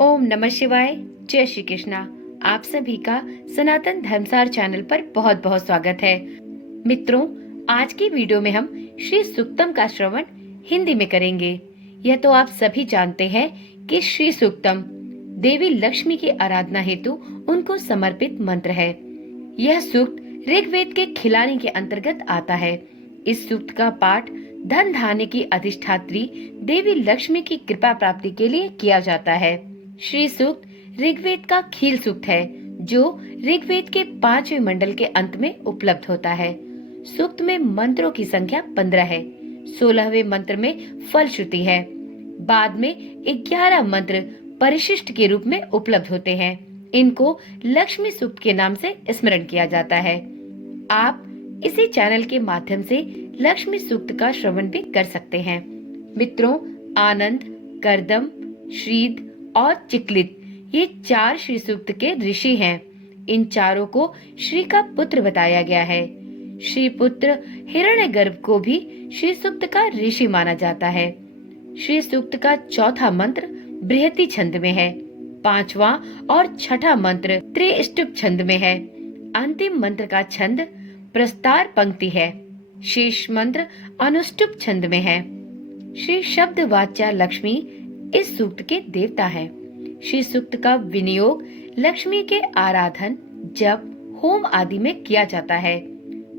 ओम नमः शिवाय। जय श्री कृष्णा। आप सभी का सनातन धर्मसार चैनल पर बहुत बहुत स्वागत है। मित्रों, आज की वीडियो में हम श्री सूक्तम का श्रवण हिंदी में करेंगे। यह तो आप सभी जानते हैं कि श्री सूक्तम देवी लक्ष्मी की आराधना हेतु उनको समर्पित मंत्र है। यह सूक्त ऋग्वेद के खिलानी के अंतर्गत आता है। इस सूक्त का पाठ धन धान्य की अधिष्ठात्री देवी लक्ष्मी की कृपा प्राप्ति के लिए किया जाता है। श्री सूक्त ऋग्वेद का खील सूक्त है, जो ऋग्वेद के 5वें मंडल के अंत में उपलब्ध होता है। सूक्त में मंत्रों की संख्या 15 है। 16वें मंत्र में फलश्रुति है। बाद में 11 मंत्र परिशिष्ट के रूप में उपलब्ध होते हैं। इनको लक्ष्मी सूक्त के नाम से स्मरण किया जाता है। आप इसी चैनल के माध्यम से लक्ष्मी सूक्त का श्रवण भी कर सकते हैं। मित्रों, आनंद, कर्दम, श्रीद और चिकलित ये 4 श्री सूक्त के ऋषि हैं। इन चारों को श्री का पुत्र बताया गया है। श्री पुत्र हिरण्यगर्भ को भी श्री सूक्त का ऋषि माना जाता है। श्री सूक्त का चौथा मंत्र बृहति छंद में है। 5वां और छठा मंत्र त्रिष्टुप छंद में है। अंतिम मंत्र का छंद प्रस्तार पंक्ति है। शेष मंत्र अनुष्टुप छंद में है। श्री शब्द वाच्या लक्ष्मी इस सूक्त के देवता हैं। श्री सूक्त का विनियोग लक्ष्मी के आराधन, जप, होम आदि में किया जाता है।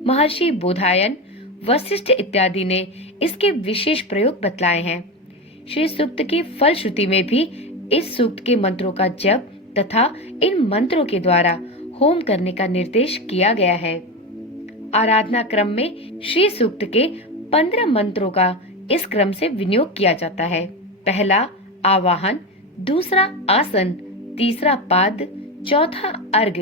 महर्षि बोधायन, वशिष्ठ इत्यादि ने इसके विशेष प्रयोग बतलाए हैं। श्री सूक्त की फलश्रुति में भी इस सूक्त के मंत्रों का जप तथा इन मंत्रों के द्वारा होम करने का निर्देश किया गया है। आराधना क्रम में श्री सूक्त के 15 मंत्रों का इस क्रम से विनियोग किया जाता है। पहला आवाहन, दूसरा आसन, तीसरा पाद, चौथा अर्घ,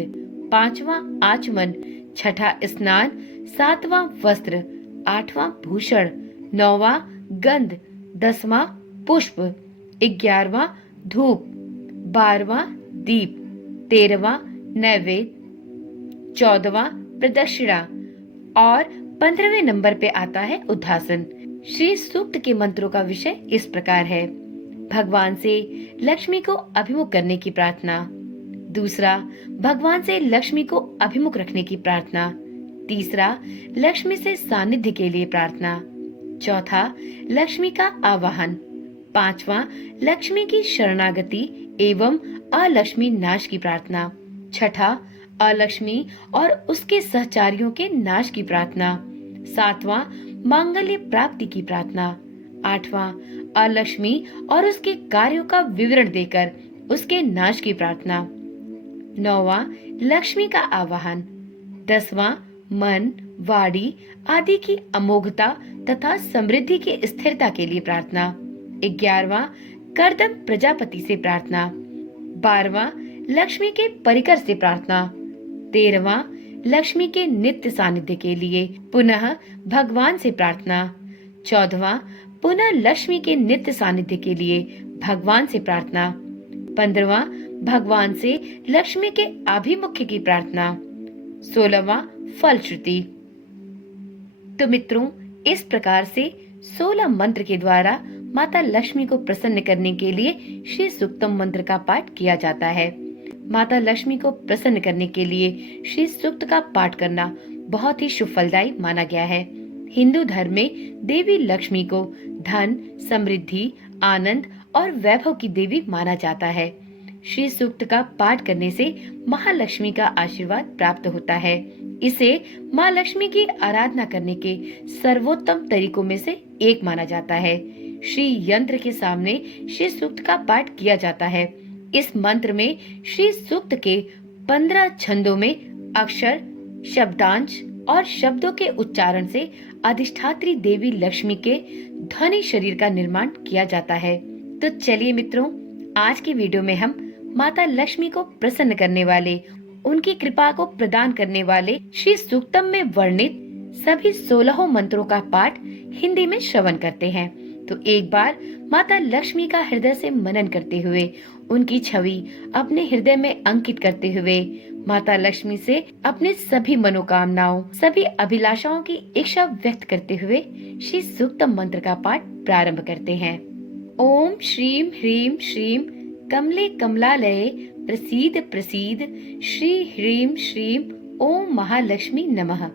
5वां आचमन, छठा स्नान, 7वां वस्त्र, 8वां भूषण, 9वां गंध, 10वां पुष्प, 11वां धूप, 12वां दीप, 13वां नैवेद्य, 14वां प्रदक्षिणा और 15वें नंबर पे आता है उद्घासन। श्री सूक्त के मंत्रों का विषय इस प्रकार है। भगवान से लक्ष्मी को अभिमुख करने की प्रार्थना। दूसरा, भगवान से लक्ष्मी को अभिमुख रखने की प्रार्थना। तीसरा, लक्ष्मी से सानिध्य के लिए प्रार्थना। चौथा, लक्ष्मी का आवाहन। 5वां, लक्ष्मी की शरणागति एवं अलक्ष्मी नाश की प्रार्थना। छठा, अलक्ष्मी और उसके सहचारियों के नाश की प्रार्थना। 7वां, मांगल्य प्राप्ति की प्रार्थना। 8वां, अलक्ष्मी और उसके कार्यों का विवरण देकर उसके नाश की प्रार्थना। 9वां, लक्ष्मी का आवाहन। 10वां, मन, वाणी आदि की अमोघता तथा समृद्धि की स्थिरता के लिए प्रार्थना। 11वां, कर्दम प्रजापति से प्रार्थना। 12वां, लक्ष्मी के परिकर से प्रार्थना। 13वां, लक्ष्मी के नित्य सानिध्य के लिए पुनः भगवान से प्रार्थना। 14वां, पुनः लक्ष्मी के नित्य सानिध्य के लिए भगवान से प्रार्थना। 15वां, भगवान से लक्ष्मी के आभिमुख्य की प्रार्थना। 16वां, फलश्रुति। तो मित्रों, इस प्रकार से 16 मंत्र के द्वारा माता लक्ष्मी को प्रसन्न करने के लिए श्री सूक्तम मंत्र का पाठ किया जाता है। माता लक्ष्मी को प्रसन्न करने के लिए श्री सूक्त का पाठ करना बहुत ही शुभ फलदायी माना गया है। हिंदू धर्म में देवी लक्ष्मी को धन, समृद्धि, आनंद और वैभव की देवी माना जाता है। श्री सूक्त का पाठ करने से महालक्ष्मी का आशीर्वाद प्राप्त होता है। इसे माँ लक्ष्मी की आराधना करने के सर्वोत्तम तरीकों में से एक माना जाता है। श्री यंत्र के सामने श्री सूक्त का पाठ किया जाता है। इस मंत्र में श्री सूक्त के 15 छंदों में अक्षर, शब्दांश और शब्दों के उच्चारण से अधिष्ठात्री देवी लक्ष्मी के ध्वनि शरीर का निर्माण किया जाता है। तो चलिए मित्रों, आज की वीडियो में हम माता लक्ष्मी को प्रसन्न करने वाले, उनकी कृपा को प्रदान करने वाले श्री सूक्तम में वर्णित सभी 16 मंत्रों का पाठ हिंदी में श्रवण करते हैं। तो एक बार माता लक्ष्मी का हृदय से मनन करते हुए, उनकी छवि अपने हृदय में अंकित करते हुए, माता लक्ष्मी से अपने सभी मनोकामनाओं, सभी अभिलाषाओं की इच्छा व्यक्त करते हुए श्री सूक्तम मंत्र का पाठ प्रारंभ करते हैं। ओम श्रीम ह्रीम श्रीम कमले कमलालये प्रसीद प्रसीद श्री ह्रीं श्रीं ओम महालक्ष्मी नमः।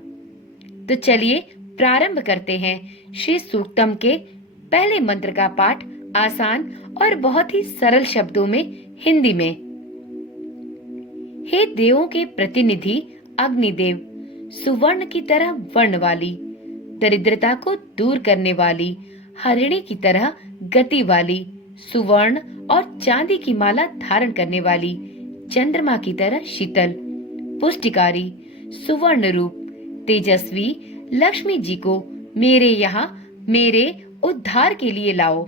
तो चलिए प्रारंभ करते हैं श्री सूक्तम के पहले मंत्र का पाठ आसान और बहुत ही सरल शब्दों में हिंदी में। हे देवों के प्रतिनिधि अग्निदेव, सुवर्ण की तरह वर्ण वाली, दरिद्रता को दूर करने वाली, हरिणी की तरह गति वाली, सुवर्ण और चांदी की माला धारण करने वाली, चंद्रमा की तरह शीतल, पुष्टिकारी, सुवर्ण रूप, तेजस्वी लक्ष्मी जी को मेरे यहाँ मेरे उद्धार के लिए लाओ।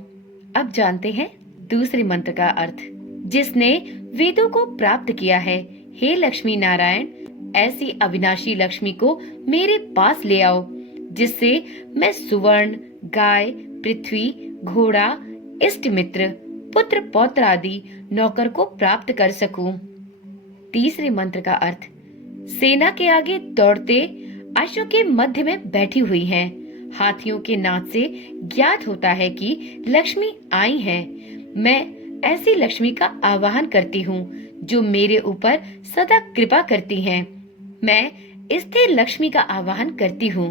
अब जानते हैं दूसरे मंत्र का अर्थ। जिसने वेदों को प्राप्त किया है, हे लक्ष्मी नारायण, ऐसी अविनाशी लक्ष्मी को मेरे पास ले आओ, जिससे मैं सुवर्ण, गाय, पृथ्वी, घोड़ा, इष्ट मित्र, पुत्र पौत्र आदि नौकर को प्राप्त कर सकूं। तीसरे मंत्र का अर्थ। सेना के आगे दौड़ते अश्व के मध्य में बैठी हुई हैं। हाथियों के नाच से ज्ञात होता है कि लक्ष्मी आई हैं। मैं ऐसी लक्ष्मी का आवाहन करती हूँ जो मेरे ऊपर सदा कृपा करती हैं। मैं स्थिर लक्ष्मी का आवाहन करती हूँ।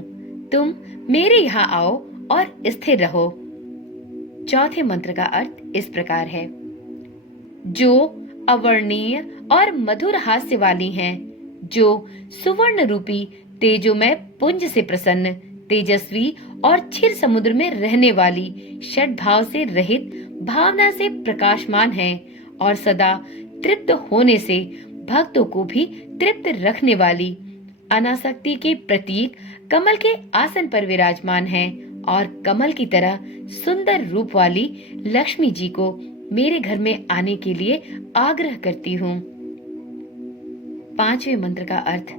तुम मेरे यहाँ आओ और स्थिर रहो। चौथे मंत्र का अर्थ इस प्रकार है। जो अवर्णीय और मधुर हास्य वाली हैं, जो सुवर्ण रूपी तेजोमय पुंज से प्रसन्न, तेजस्वी और क्षीर समुद्र में रहने वाली, षड भाव से रहित, भावना से प्रकाशमान है और सदा तृप्त होने से भक्तों को भी तृप्त रखने वाली, अनासक्ति के प्रतीक कमल के आसन पर विराजमान है और कमल की तरह सुंदर रूप वाली लक्ष्मी जी को मेरे घर में आने के लिए आग्रह करती हूँ। पांचवें मंत्र का अर्थ।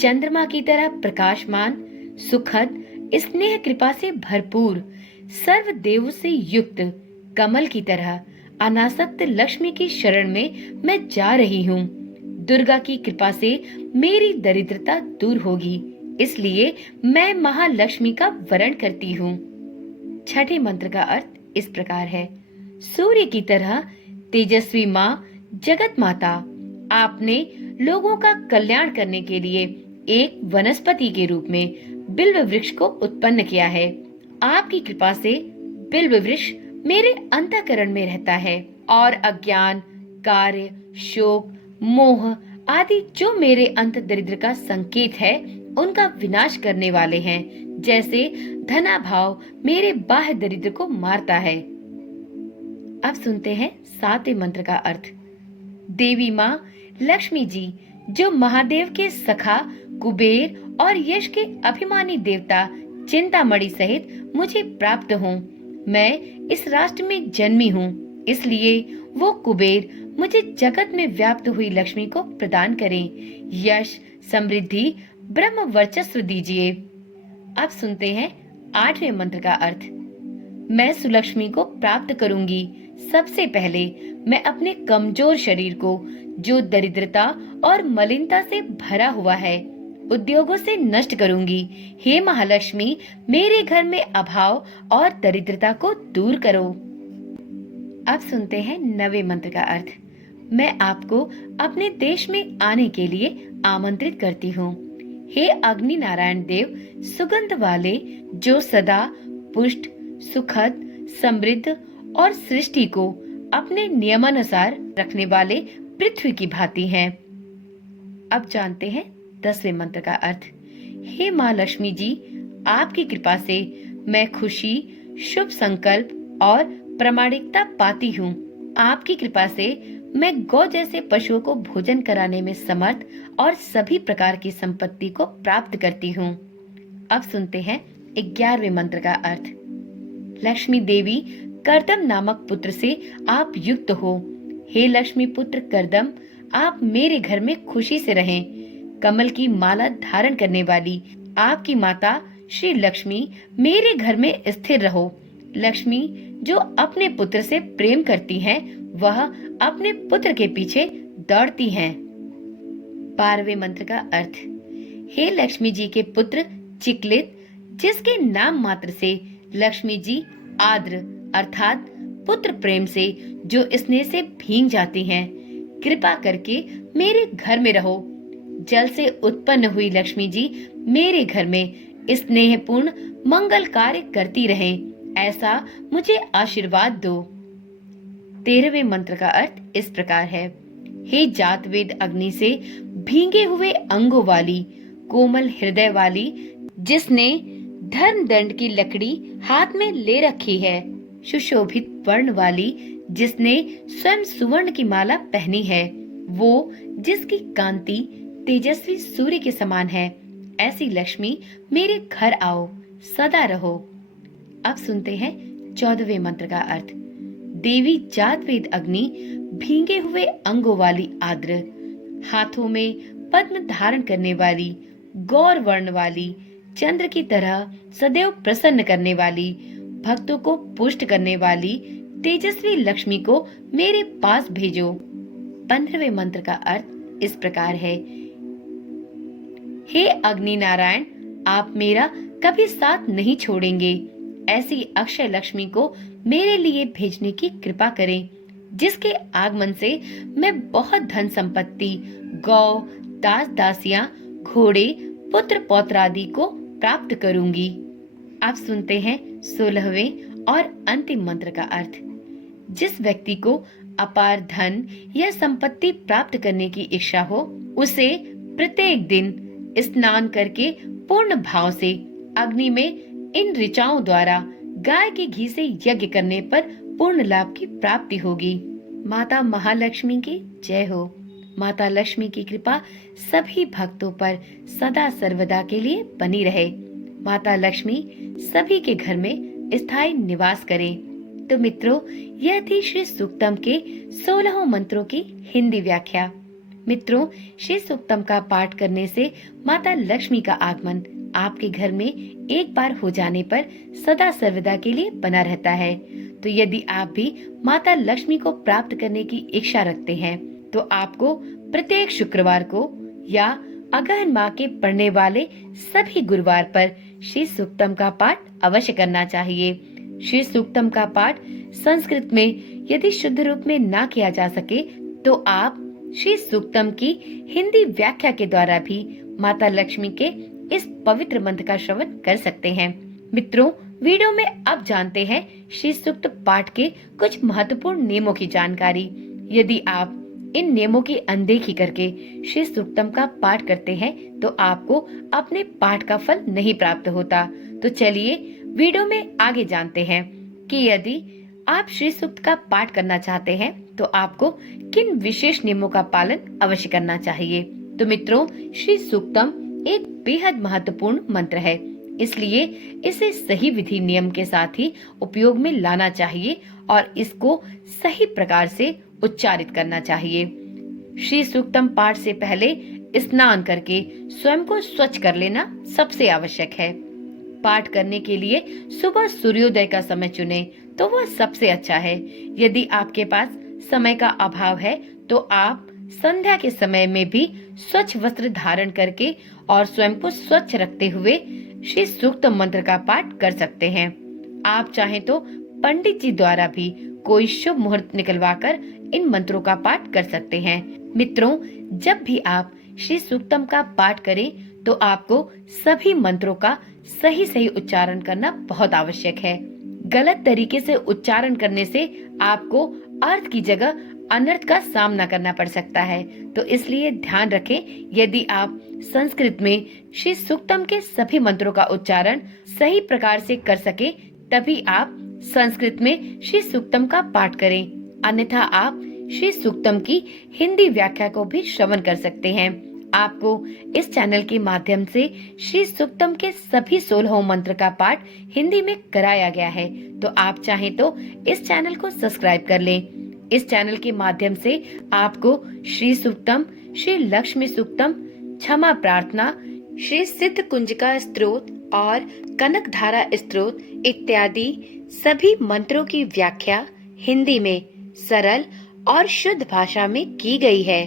चंद्रमा की तरह प्रकाशमान, सुखद, स्नेह कृपा से भरपूर, सर्व देव से युक्त, कमल की तरह अनासक्त लक्ष्मी की शरण में मैं जा रही हूँ। दुर्गा की कृपा से मेरी दरिद्रता दूर होगी, इसलिए मैं महालक्ष्मी का वरण करती हूँ। छठे मंत्र का अर्थ इस प्रकार है। सूर्य की तरह तेजस्वी माँ, जगत माता, आपने लोगों का कल्याण करने के लिए एक वनस्पति के रूप में बिल्व वृक्ष को उत्पन्न किया है। आपकी कृपा से बिल्व वृक्ष मेरे अंतःकरण में रहता है और अज्ञान, कार्य, शोक, मोह आदि जो मेरे अंत दरिद्र का संकेत है, उनका विनाश करने वाले हैं। जैसे धनाभाव मेरे बाह्य दरिद्र को मारता है। अब सुनते हैं सातवें मंत्र का अर्थ। देवी माँ लक्ष्मी जी, जो महादेव के सखा कुबेर और यश के अभिमानी देवता चिंतामणि सहित मुझे प्राप्त हों। मैं इस राष्ट्र में जन्मी हूँ, इसलिए वो कुबेर मुझे जगत में व्याप्त हुई लक्ष्मी को प्रदान करें। यश, समृद्धि, ब्रह्म वर्चस्व दीजिए। अब सुनते हैं आठवें मंत्र का अर्थ। मैं सुलक्ष्मी को प्राप्त करूंगी। सबसे पहले मैं अपने कमजोर शरीर को, जो दरिद्रता और मलिनता से भरा हुआ है, उद्योगों से नष्ट करूंगी। हे महालक्ष्मी, मेरे घर में अभाव और दरिद्रता को दूर करो। अब सुनते हैं नवे मंत्र का अर्थ। मैं आपको अपने देश में आने के लिए आमंत्रित करती हूँ। हे अग्नि नारायण देव, सुगंध वाले, जो सदा पुष्ट, सुखद, समृद्ध और सृष्टि को अपने नियमानुसार रखने वाले पृथ्वी की भांति हैं। अब जानते हैं 10वें मंत्र का अर्थ। हे माँ लक्ष्मी जी, आपकी कृपा से मैं खुशी, शुभ संकल्प और प्रामाणिकता पाती हूँ। आपकी कृपा से मैं गौ जैसे पशुओं को भोजन कराने में समर्थ और सभी प्रकार की संपत्ति को प्राप्त करती हूँ। अब सुनते हैं 11वें मंत्र का अर्थ। लक्ष्मी देवी, कर्दम नामक पुत्र से आप युक्त हो। हे लक्ष्मी पुत्र कर्दम, आप मेरे घर में खुशी से रहें। कमल की माला धारण करने वाली आपकी माता श्री लक्ष्मी मेरे घर में स्थिर रहो। लक्ष्मी जो अपने पुत्र से प्रेम करती हैं, वह अपने पुत्र के पीछे दौड़ती हैं। 12वें मंत्र का अर्थ। हे लक्ष्मी जी के पुत्र चिकलित, जिसके नाम मात्र से लक्ष्मी जी आद्र अर्थात पुत्र प्रेम से जो स्नेह से भींग जाती हैं। कृपा करके मेरे घर में रहो। जल से उत्पन्न हुई लक्ष्मी जी मेरे घर में स्नेहपूर्ण मंगल कार्य करती रहें, ऐसा मुझे आशीर्वाद दो। 13वें मंत्र का अर्थ इस प्रकार है। हे जात वेद अग्नि से भींगे हुए अंगों वाली, कोमल हृदय वाली, जिसने धर्म दंड की लकड़ी हाथ में ले रखी है, सुशोभित वर्ण वाली, जिसने स्वयं सुवर्ण की माला पहनी है, वो जिसकी कांति तेजस्वी सूर्य के समान है, ऐसी लक्ष्मी मेरे घर आओ, सदा रहो। अब सुनते हैं 14वें मंत्र का अर्थ। देवी जात वेद अग्नि भींगे हुए अंगों वाली आर्द्र, हाथों में पद्म धारण करने वाली, गौर वर्ण वाली, चंद्र की तरह सदैव प्रसन्न करने वाली, भक्तों को पुष्ट करने वाली तेजस्वी लक्ष्मी को मेरे पास भेजो। 15वें मंत्र का अर्थ इस प्रकार है। हे अग्नि नारायण, आप मेरा कभी साथ नहीं छोड़ेंगे, ऐसी अक्षय लक्ष्मी को मेरे लिए भेजने की कृपा करें, जिसके आगमन से मैं बहुत धन संपत्ति, गौ, दास दासियां, घोड़े, पुत्र पौत्र आदि को प्राप्त करूंगी। आप सुनते हैं 16वें और अंतिम मंत्र का अर्थ। जिस व्यक्ति को अपार धन या संपत्ति प्राप्त करने की इच्छा हो, उसे प्रत्येक दिन स्नान करके पूर्ण भाव से अग्नि में इन ऋचाओं द्वारा गाय के घी से यज्ञ करने पर पूर्ण लाभ की प्राप्ति होगी। माता महालक्ष्मी की जय हो। माता लक्ष्मी की कृपा सभी भक्तों पर सदा सर्वदा के लिए बनी रहे। माता लक्ष्मी सभी के घर में स्थायी निवास करे। तो मित्रों, यह थी श्री सूक्तम के 16 मंत्रों की हिंदी व्याख्या। मित्रों, श्री सूक्तम का पाठ करने से माता लक्ष्मी का आगमन आपके घर में एक बार हो जाने पर सदा सर्वदा के लिए बना रहता है। तो यदि आप भी माता लक्ष्मी को प्राप्त करने की इच्छा रखते हैं, तो आपको प्रत्येक शुक्रवार को या अगहन माह के पढ़ने वाले सभी गुरुवार पर श्री सूक्तम का पाठ अवश्य करना चाहिए। श्री सूक्तम का पाठ संस्कृत में यदि शुद्ध रूप में ना किया जा सके, तो आप श्री सूक्तम की हिंदी व्याख्या के द्वारा भी माता लक्ष्मी के इस पवित्र मंत्र का श्रवण कर सकते हैं। मित्रों, वीडियो में अब जानते हैं श्री सूक्त पाठ के कुछ महत्वपूर्ण नियमों की जानकारी। यदि आप इन नियमों की अनदेखी करके श्री सूक्तम का पाठ करते हैं, तो आपको अपने पाठ का फल नहीं प्राप्त होता। तो चलिए वीडियो में आगे जानते हैं कि यदि आप श्री सूक्त का पाठ करना चाहते हैं, तो आपको किन विशेष नियमों का पालन अवश्य करना चाहिए। तो मित्रों, श्री सूक्तम एक बेहद महत्वपूर्ण मंत्र है, इसलिए इसे सही विधि नियम के साथ ही उपयोग में लाना चाहिए और इसको सही प्रकार से उच्चारित करना चाहिए। श्री सूक्तम पाठ से पहले स्नान करके स्वयं को स्वच्छ कर लेना सबसे आवश्यक है। पाठ करने के लिए सुबह सूर्योदय का समय चुनें, तो वह सबसे अच्छा है। यदि आपके पास समय का अभाव है, तो आप संध्या के समय में भी स्वच्छ वस्त्र धारण करके और स्वयं को स्वच्छ रखते हुए श्री सूक्त मंत्र का पाठ कर सकते हैं। आप चाहें तो पंडित जी द्वारा भी कोई शुभ मुहूर्त निकलवाकर इन मंत्रों का पाठ कर सकते हैं। मित्रों, जब भी आप श्री सूक्तम का पाठ करें, तो आपको सभी मंत्रों का सही उच्चारण करना बहुत आवश्यक है। गलत तरीके से उच्चारण करने से आपको अर्थ की जगह अनर्थ का सामना करना पड़ सकता है। तो इसलिए ध्यान रखें, यदि आप संस्कृत में श्री सूक्तम के सभी मंत्रों का उच्चारण सही प्रकार से कर सके, तभी आप संस्कृत में श्री सूक्तम का पाठ करें। अन्यथा आप श्री सूक्तम की हिंदी व्याख्या को भी श्रवण कर सकते हैं। आपको इस चैनल के माध्यम से श्री सूक्तम के सभी 16 मंत्र का पाठ हिंदी में कराया गया है। तो आप चाहें तो इस चैनल को सब्सक्राइब कर लें। इस चैनल के माध्यम से आपको श्री सूक्तम, श्री लक्ष्मी सूक्तम, क्षमा प्रार्थना, श्री सिद्ध कुंजिका स्तोत्र और कनक धारा स्तोत्र इत्यादि सभी मंत्रों की व्याख्या हिंदी में सरल और शुद्ध भाषा में की गई है।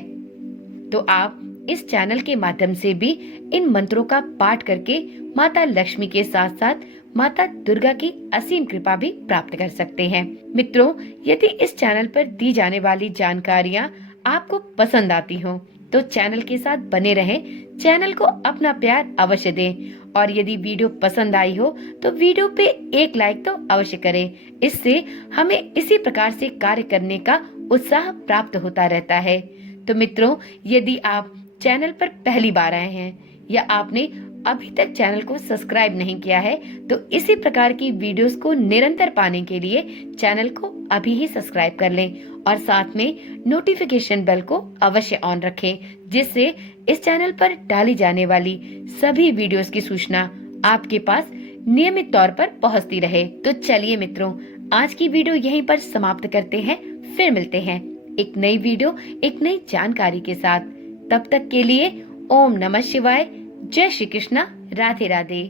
तो आप इस चैनल के माध्यम से भी इन मंत्रों का पाठ करके माता लक्ष्मी के साथ साथ माता दुर्गा की असीम कृपा भी प्राप्त कर सकते हैं। मित्रों, यदि इस चैनल पर दी जाने वाली जानकारियाँ आपको पसंद आती हो तो चैनल के साथ बने रहें, चैनल को अपना प्यार अवश्य दें और यदि वीडियो पसंद आई हो तो वीडियो पे एक लाइक तो अवश्य करें। इससे हमें इसी प्रकार से कार्य करने का उत्साह प्राप्त होता रहता है। तो मित्रों, यदि आप चैनल पर पहली बार आए हैं या आपने अभी तक चैनल को सब्सक्राइब नहीं किया है तो इसी प्रकार की वीडियोस को निरंतर पाने के लिए चैनल को अभी ही सब्सक्राइब कर लें और साथ में नोटिफिकेशन बेल को अवश्य ऑन रखें, जिससे इस चैनल पर डाली जाने वाली सभी वीडियोस की सूचना आपके पास नियमित तौर पर पहुंचती रहे। तो चलिए मित्रों, आज की वीडियो यहीं पर समाप्त करते हैं। फिर मिलते हैं एक नई वीडियो, एक नई जानकारी के साथ। तब तक के लिए ओम नमः शिवाय, जय श्री कृष्णा, राधे राधे।